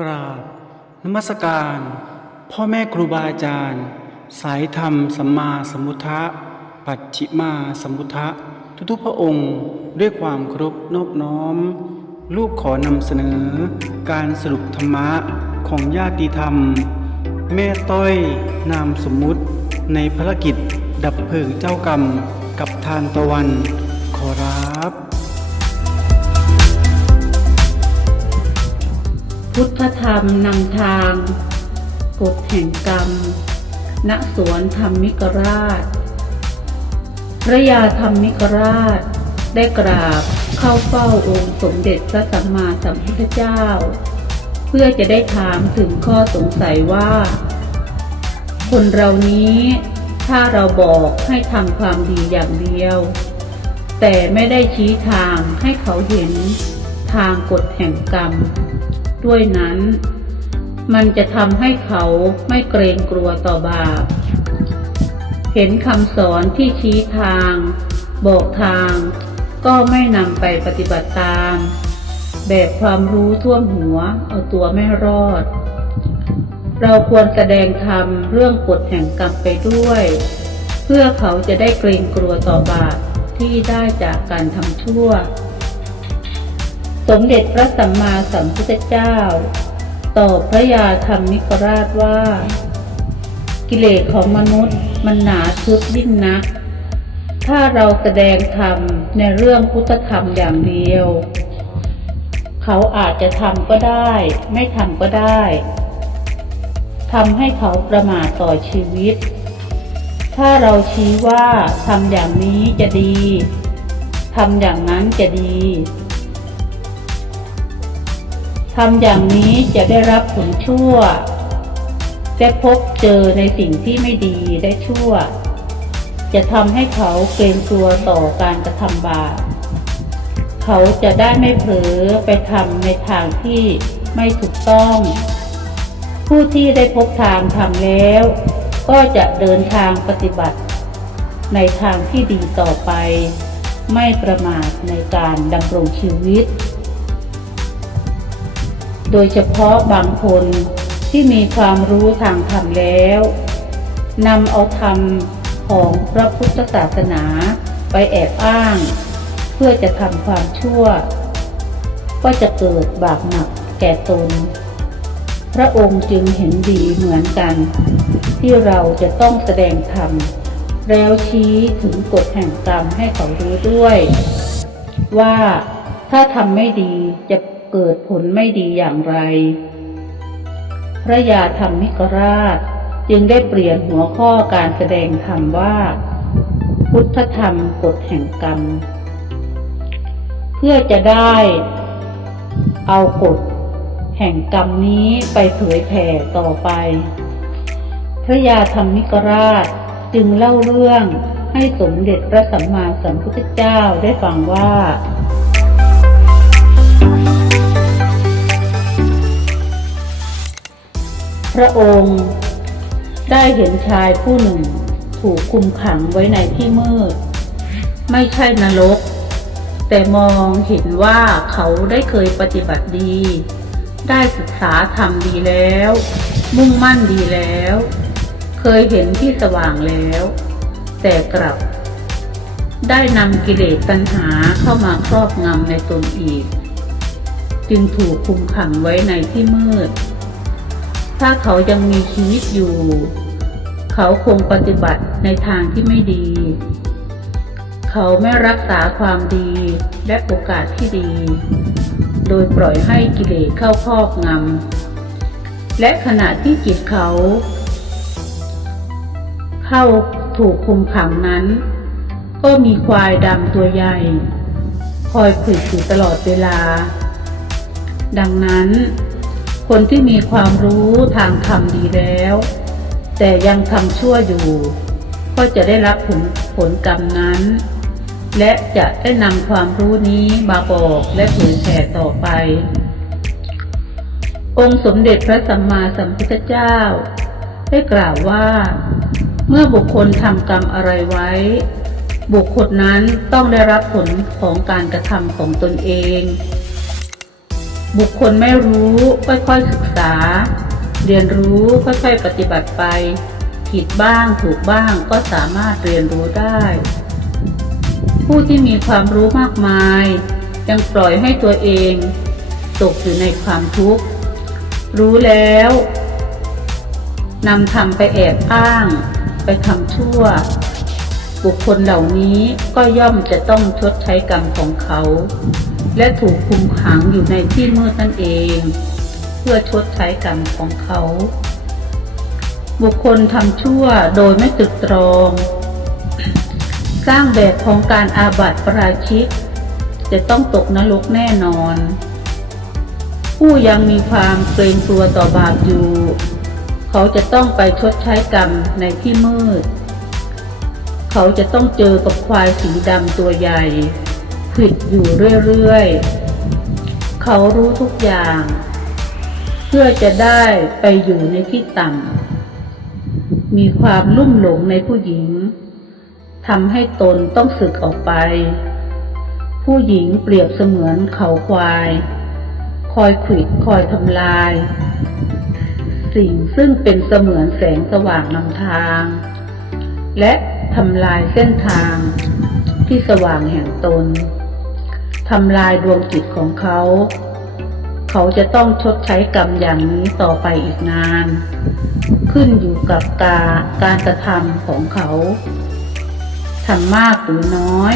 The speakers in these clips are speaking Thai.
กราบนมัสการ พ่อแม่ครูบาอาจารย์ สายธรรมสัมมาสัมพุทธะปัจฉิมาสัมพุทธะทุกๆพระองค์ด้วยความเคารพนอบน้อม ลูกขอนำเสนอ การสรุปธรรมะของญาติธรรม แม่ต้อยนามสมมุติ ในภารกิจดับเพลิงเจ้ากรรมกับทานตะวัน พุทธธรรมนำทาง กฎแห่งกรรม ณสวนธรรมิกราช พระยาธรรมิกราช ได้กราบเข้าเฝ้าองค์สมเด็จพระสัมมาสัมพุทธเจ้า เพื่อจะได้ถามถึงข้อสงสัยว่า คนเรานี้ถ้าเราบอกให้ทำความดีอย่างเดียว แต่ไม่ได้ชี้ทางให้เขาเห็นทางกฎแห่งกรรม ด้วยนั้น มันจะทำให้เขาไม่เกรงกลัวต่อบาป เห็นคำสอนที่ชี้ทาง บอกทาง ก็ไม่นำไปปฏิบัติตาม แบบความรู้ท่วมหัวเอาตัวไม่รอด เราควรแสดงธรรมเรื่องกฎแห่งกรรมไปด้วย เพื่อเขาจะได้เกรงกลัวต่อบาปที่ได้จากการทำชั่ว สมเด็จพระสัมมาสัมพุทธเจ้า ตอบพระยาธรรมิกราชว่า กิเลสของมนุษย์มันหนาทึบยิ่งนัก ถ้าเราแสดงธรรมในเรื่องพุทธธรรมอย่างเดียว เขาอาจจะทำก็ได้ ไม่ทำก็ได้ทำให้เขาประมาทต่อชีวิต ถ้าเราชี้ว่าทำอย่างนี้จะดี ทำอย่างนั้นจะดี ทำอย่างนี้จะได้รับผลชั่วจะพบเจอในสิ่งที่ไม่ดีได้ชั่ว จะทำให้เขาเกรงกลัวต่อการกระทำบาป เขาจะได้ไม่เผลอไปทำในทางที่ไม่ถูกต้อง ผู้ที่ได้พบทางทำแล้ว ก็จะเดินทางปฏิบัติ ในทางที่ดีต่อไป ไม่ประมาทในการดำรงชีวิต โดยเฉพาะบางคนที่มีความรู้ทางธรรมแล้วนำเอาธรรมของพระพุทธศาสนาไปแอบอ้าง เพื่อจะทำความชั่ว ก็จะเกิดบาปหนักแก่ตน พระองค์จึงเห็นดีเหมือนกัน ที่เราจะต้องแสดงธรรมแล้วชี้ถึงกฎแห่งกรรมให้เขารู้ด้วย ว่าถ้าทำไม่ดีจะ เกิดผลไม่ดีอย่างไร พระยาธรรมิกราชจึงได้เปลี่ยนหัวข้อการแสดงธรรมว่า พุทธธรรมกฎแห่งกรรม เพื่อจะได้ เอากฎแห่งกรรมนี้ไปเผยแผ่ต่อไป พระยาธรรมิกราชจึงเล่าเรื่องให้สมเด็จพระสัมมาสัมพุทธเจ้าได้ฟังว่า พระองค์ได้เห็นชายผู้หนึ่งถูกคุมขังไว้ในที่มืด ไม่ใช่นรก แต่มองเห็นว่าเขาได้เคยปฏิบัติดี ได้ศึกษาธรรมดีแล้ว มุ่งมั่นดีแล้ว เคยเห็นที่สว่างแล้ว แต่กลับ ได้นำกิเลสตัณหาเข้ามาครอบงำในตนอีก จึงถูกคุมขังไว้ในที่มืด ถ้าเขายังมีชีวิตอยู่ เขาคงปฏิบัติในทางที่ไม่ดี เขาไม่รักษาความดีและโอกาสที่ดี โดยปล่อยให้กิเลสเข้าครอบงำ และขณะที่จิตเขา เข้าถูกคุมขังนั้น ก็มีควายดำตัวใหญ่ คอยผึดอยู่ตลอดเวลา ดังนั้น คนที่มีความรู้ทางธรรมดีแล้ว แต่ยังทำชั่วอยู่ ก็จะได้รับผลผลกรรมนั้น และจะได้นำความรู้นี้มาบอกและเผยแผ่ต่อไป องค์สมเด็จพระสัมมาสัมพุทธเจ้า ได้กล่าวว่า เมื่อบุคคลทำกรรมอะไรไว้ บุคคลนั้นต้องได้รับผลของการกระทำของตนเอง บุคคลไม่รู้ค่อยๆศึกษา เรียนรู้ค่อยๆปฏิบัติไป ผิดบ้างถูกบ้างก็สามารถเรียนรู้ได้ ผู้ที่มีความรู้มากมาย ยังปล่อยให้ตัวเอง ตกอยู่ในความทุกข์ รู้แล้วนำทำไปแอบอ้าง ไปทำชั่ว บุคคลเหล่านี้ก็ย่อมจะต้องชดใช้กรรมของเขา และถูกคุมขังอยู่ในที่มืดนั่นเอง เพื่อชดใช้กรรมของเขา บุคคลทำชั่วโดยไม่ตรึกตรอง สร้างแบบของการอาบัติประราชิก จะต้องตกนรกแน่นอน ผู้ยังมีความเกรงกลัวต่อบาปอยู่ เขาจะต้องไปชดใช้กรรมในที่มืด เขาจะต้องเจอกับควายสีดำตัวใหญ่ขิดอยู่เรื่อยๆ เขารู้ทุกอย่าง เพื่อจะได้ไปอยู่ในที่ต่ำ มีความลุ่มหลงในผู้หญิงทำให้ตนต้องสึกออกไป ผู้หญิงเปรียบเสมือนเขาควาย คอยขิดคอยทำลาย สิ่งซึ่งเป็นเสมือนแสงสว่างนำทาง และทำลายเส้นทางที่สว่างแห่งตนทำลายดวงจิตของเขา เขาจะต้องชดใช้กรรมอย่างนี้ต่อไปอีกนาน ขึ้นอยู่กับกาการกระทำของเขาทำมากหรือน้อย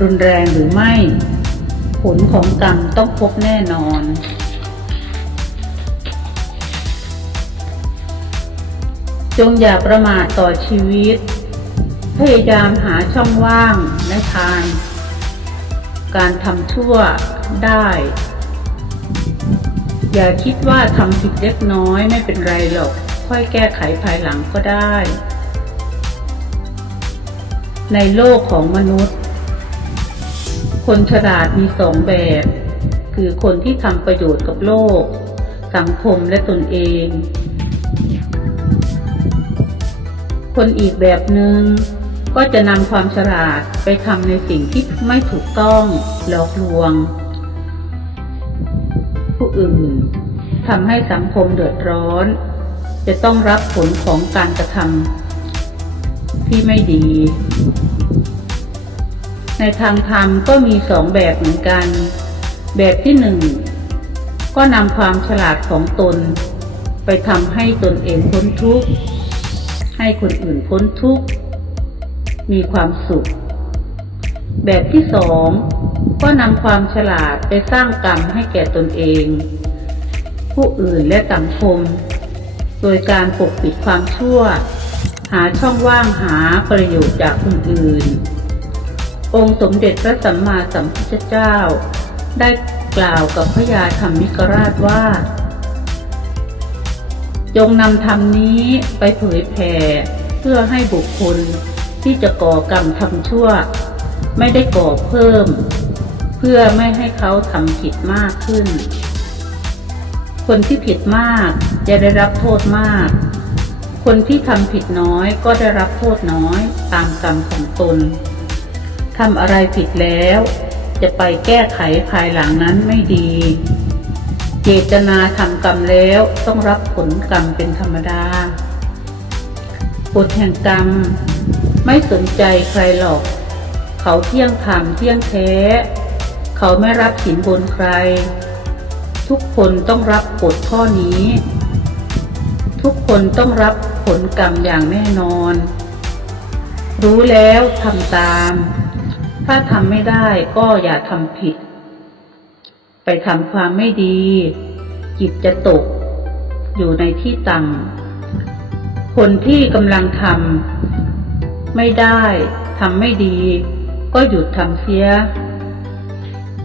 รุนแรงหรือไม่ ผลของกรรมต้องพบแน่นอนจงอย่าประมาทต่อชีวิต พยายามหาช่องว่างในทาง การทำชั่วได้ อย่าคิดว่าทำผิดเล็กน้อยไม่เป็นไรหรอก ค่อยแก้ไขภายหลังก็ได้ ในโลกของมนุษย์ คนฉลาดมีสองแบบ คือคนที่ทำประโยชน์กับโลก สังคมและตนเองคนอีกแบบหนึง่ง ก็จะนำความฉลาดไปทำในสิ่งที่ไม่ถูกต้องหลอกลวง ผู้อื่นทำให้สังคมเดือดร้อน จะต้องรับผลของการกระทำที่ไม่ดี ในทางธรรมก็มีสองแบบเหมือนกัน แบบที่หนึ่งก็นำความฉลาดของตน ไปทำให้ตนเองพ้นทุกข์ ให้คนอื่นพ้นทุกข์ มีความสุข แบบที่สองก็นำความฉลาดไปสร้างกรรมให้แก่ตนเอง ผู้อื่นและสังคม โดยการปกปิดความชั่ว หาช่องว่างหาประโยชน์จากคนอื่น องค์สมเด็จพระสัมมาสัมพุทธเจ้า ได้กล่าวกับพระยาธรรมิกราชว่า จงนำธรรมนี้ไปเผยแผ่เพื่อให้บุคคล ที่จะก่อกรรมทำชั่ว ไม่ได้ก่อเพิ่ม เพื่อไม่ให้เขาทำผิดมากขึ้น คนที่ผิดมากจะได้รับโทษมาก คนที่ทำผิดน้อยก็ได้รับโทษน้อยตามกรรมของตนทำอะไรผิดแล้ว จะไปแก้ไขภายหลังนั้นไม่ดี เจตนาทำกรรมแล้วต้องรับผลกรรมเป็นธรรมดา กฎแห่งกรรม ไม่สนใจใครหรอก เขาเที่ยงธรรมเที่ยงแท้ เขาไม่รับสินบนใคร ทุกคนต้องรับกฎข้อนี้ ทุกคนต้องรับผลกรรมอย่างแน่นอน รู้แล้วทำตาม ถ้าทำไม่ได้ก็อย่าทำผิด ไปทำความไม่ดี จิตจะตก อยู่ในที่ต่ำคนที่กำลังทำ ไม่ได้ทำไม่ดี ก็หยุดทำเสีย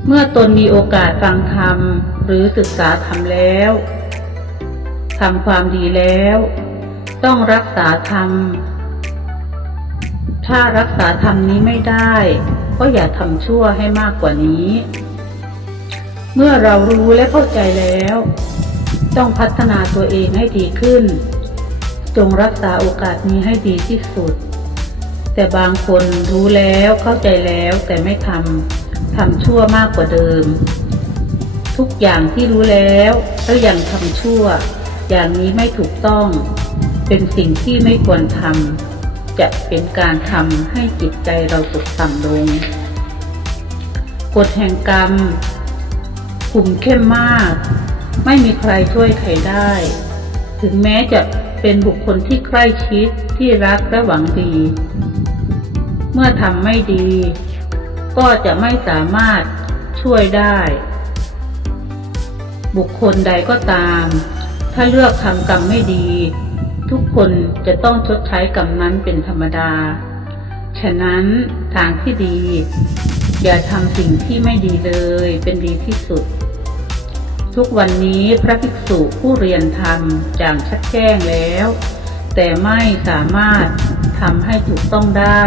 เมื่อตนมีโอกาสฟังธรรมหรือศึกษาธรรมแล้วทำความดีแล้ว ต้องรักษาธรรม ถ้ารักษาธรรมนี้ไม่ได้ ก็อย่าทำชั่วให้มากกว่านี้ เมื่อเรารู้และเข้าใจแล้ว ต้องพัฒนาตัวเองให้ดีขึ้น จงรักษาโอกาสนี้ให้ดีที่สุด แต่บางคนรู้แล้วเข้าใจแล้วแต่ไม่ทำทำชั่วมากกว่าเดิม ทุกอย่างที่รู้แล้วแล้วยังทำชั่ว อย่างนี้ไม่ถูกต้อง เป็นสิ่งที่ไม่ควรทำจะเป็นการทำให้จิตใจเราตกต่ำลงกฎแห่งกรรมคุมเข้มมาก ไม่มีใครช่วยใครได้ ถึงแม้จะ เป็นบุคคลที่ใกล้ชิดที่รักและหวังดี เมื่อทำไม่ดี ก็จะไม่สามารถช่วยได้ บุคคลใดก็ตาม ถ้าเลือกทำกรรมไม่ดี ทุกคนจะต้องชดใช้กรรมนั้นเป็นธรรมดา ฉะนั้นทางที่ดี อย่าทำสิ่งที่ไม่ดีเลยเป็นดีที่สุด ทุกวันนี้พระภิกษุผู้เรียนธรรมจางชัดแจ้งแล้ว แต่ไม่สามารถทำให้ถูกต้องได้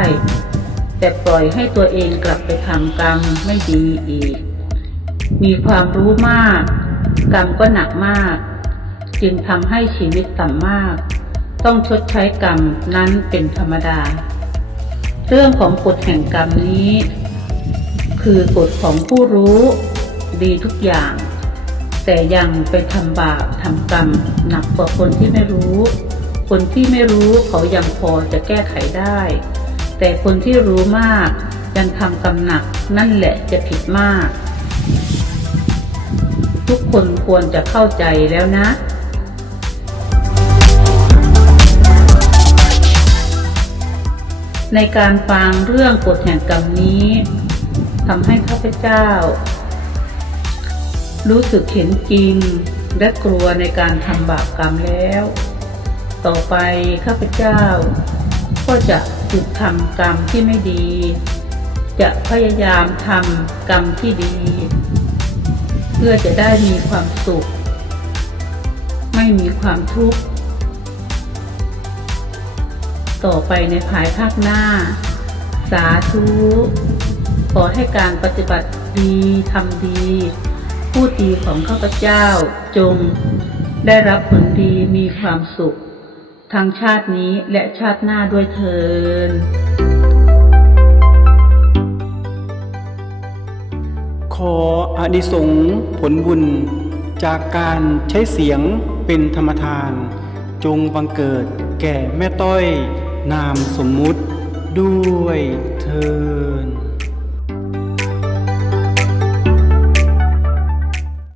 แต่ปล่อยให้ตัวเองกลับไปทำกรรมไม่ดีอีก มีความรู้มาก กรรมก็หนักมาก จึงทำให้ชีวิตต่ำมาก ต้องชดใช้กรรมนั้นเป็นธรรมดา เรื่องของกฎแห่งกรรมนี้ คือกฎของผู้รู้ดีทุกอย่าง แต่ยังไปทำบาปทำกรรมหนักกว่าคนที่ไม่รู้ คนที่ไม่รู้เขายังพอจะแก้ไขได้ แต่คนที่รู้มากยังทำกรรมหนักนั่นแหละจะผิดมาก ทุกคนควรจะเข้าใจแล้วนะในการฟังเรื่องกฎแห่งกรรมนี้ทำให้ข้าพเจ้า รู้สึกเห็นจริงและกลัวในการทำบาปกรรมแล้ว ต่อไปข้าพเจ้า ก็จะหยุดทำกรรมที่ไม่ดี จะพยายามทำกรรมที่ดี เพื่อจะได้มีความสุข ไม่มีความทุกข์ ต่อไปในภายภาคหน้า สาธุ ขอให้การปฏิบัติดีทำดี พูดดีของข้าพเจ้าจง ได้รับผลดีมีความสุข ทั้งชาตินี้และชาติหน้าด้วยเทินขออนิสงผลบุญ จากการใช้เสียงเป็นธรรมทาน จงบังเกิดแก่แม่ต้อย นามสมมุติด้วยเทิน